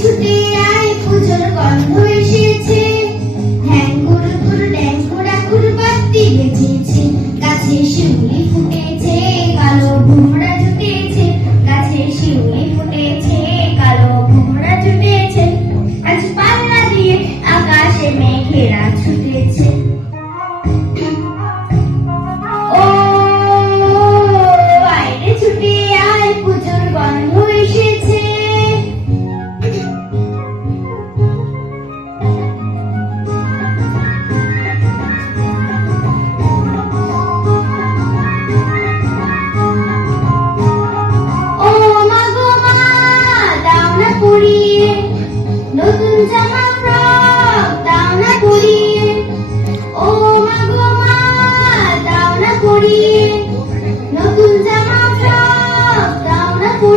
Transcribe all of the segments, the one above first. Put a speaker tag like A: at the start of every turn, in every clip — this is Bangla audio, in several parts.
A: ছুটে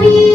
A: পুরী